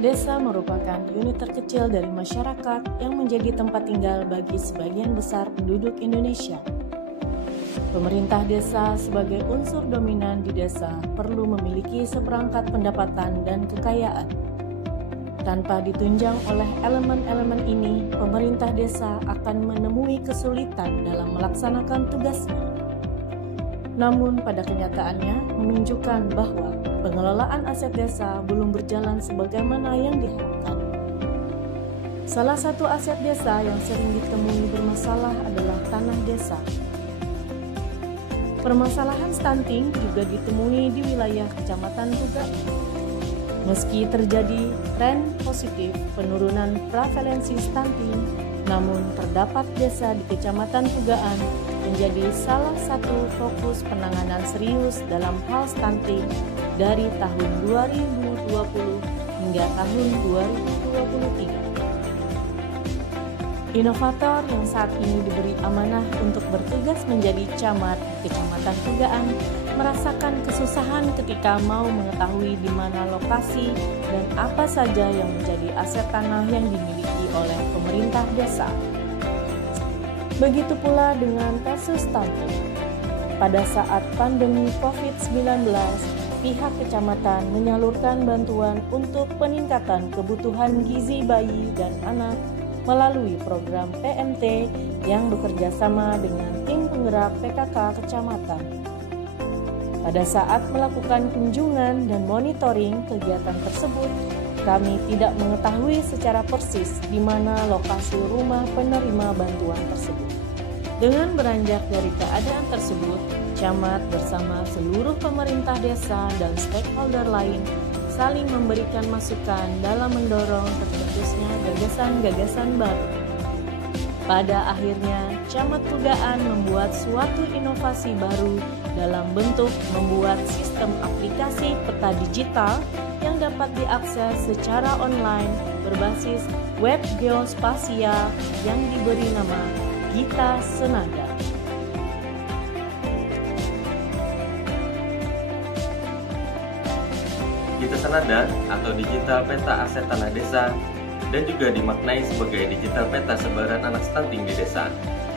Desa merupakan unit terkecil dari masyarakat yang menjadi tempat tinggal bagi sebagian besar penduduk Indonesia. Pemerintah desa sebagai unsur dominan di desa perlu memiliki seperangkat pendapatan dan kekayaan. Tanpa ditunjang oleh elemen-elemen ini, pemerintah desa akan menemui kesulitan dalam melaksanakan tugasnya. Namun pada kenyataannya menunjukkan bahwa pengelolaan aset desa belum berjalan sebagaimana yang diharapkan. Salah satu aset desa yang sering ditemui bermasalah adalah tanah desa. Permasalahan stunting juga ditemui di wilayah Kecamatan Tugaan. Meski terjadi tren positif penurunan prevalensi stunting, namun terdapat desa di Kecamatan Tugaan menjadi salah satu fokus penanganan serius dalam hal stunting dari tahun 2020 hingga tahun 2023. Inovator yang saat ini diberi amanah untuk bertugas menjadi camat Kecamatan Tugaan merasakan kesusahan ketika mau mengetahui di mana lokasi dan apa saja yang menjadi aset tanah yang dimiliki oleh pemerintah desa. Begitu pula dengan kasus stunting. Pada saat pandemi COVID-19, pihak kecamatan menyalurkan bantuan untuk peningkatan kebutuhan gizi bayi dan anak melalui program PMT yang bekerja sama dengan tim penggerak PKK kecamatan. Pada saat melakukan kunjungan dan monitoring kegiatan tersebut, kami tidak mengetahui secara persis di mana lokasi rumah penerima bantuan tersebut. Dengan beranjak dari keadaan tersebut, camat bersama seluruh pemerintah desa dan stakeholder lain saling memberikan masukan dalam mendorong tercetusnya gagasan-gagasan baru. Pada akhirnya, Camat Tugaan membuat suatu inovasi baru dalam bentuk membuat sistem aplikasi peta digital yang dapat diakses secara online berbasis web geospasial yang diberi nama Gita Senada. Gita Senada atau digital peta aset tanah desa dan juga dimaknai sebagai digital peta sebaran anak stunting di desa.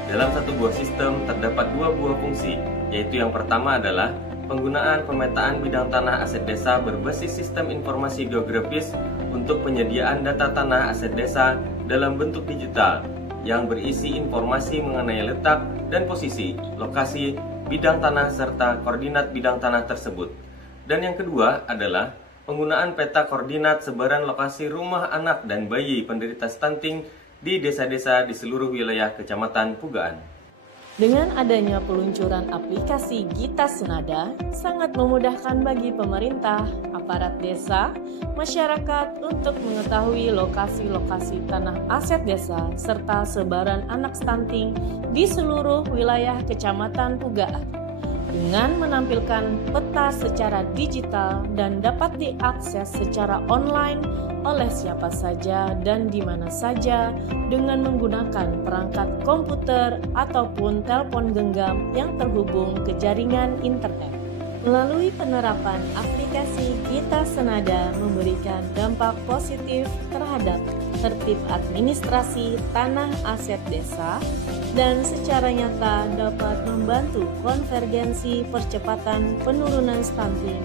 Dalam satu buah sistem terdapat dua buah fungsi, yaitu yang pertama adalah penggunaan pemetaan bidang tanah aset desa berbasis sistem informasi geografis untuk penyediaan data tanah aset desa dalam bentuk digital yang berisi informasi mengenai letak dan posisi, lokasi, bidang tanah serta koordinat bidang tanah tersebut. Dan yang kedua adalah penggunaan peta koordinat sebaran lokasi rumah anak dan bayi penderita stunting di desa-desa di seluruh wilayah Kecamatan Tugaan. Dengan adanya peluncuran aplikasi Gita Senada, sangat memudahkan bagi pemerintah, aparat desa, masyarakat untuk mengetahui lokasi-lokasi tanah aset desa serta sebaran anak stunting di seluruh wilayah Kecamatan Tugaan. Dengan menampilkan peta secara digital dan dapat diakses secara online oleh siapa saja dan di mana saja dengan menggunakan perangkat komputer ataupun telepon genggam yang terhubung ke jaringan internet. Melalui penerapan aplikasi Gita Senada memberikan dampak positif terhadap tertib administrasi tanah aset desa dan secara nyata dapat membantu konvergensi percepatan penurunan stunting.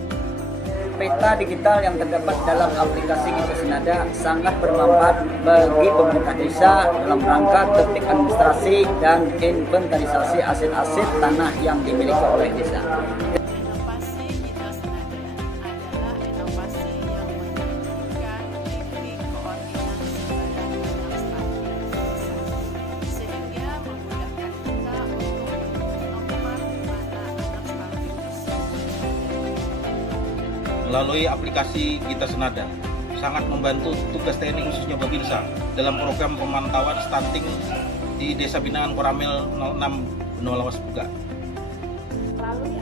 Peta digital yang terdapat dalam aplikasi Gita Senada sangat bermanfaat bagi pemerintah desa dalam rangka tertib administrasi dan inventarisasi aset-aset tanah yang dimiliki oleh desa. Melalui aplikasi Gita Senada sangat membantu tugas TNI khususnya Babinsa dalam program pemantauan stunting di Desa Binaan Koramil 06 Benua Lawas Buka. Melalui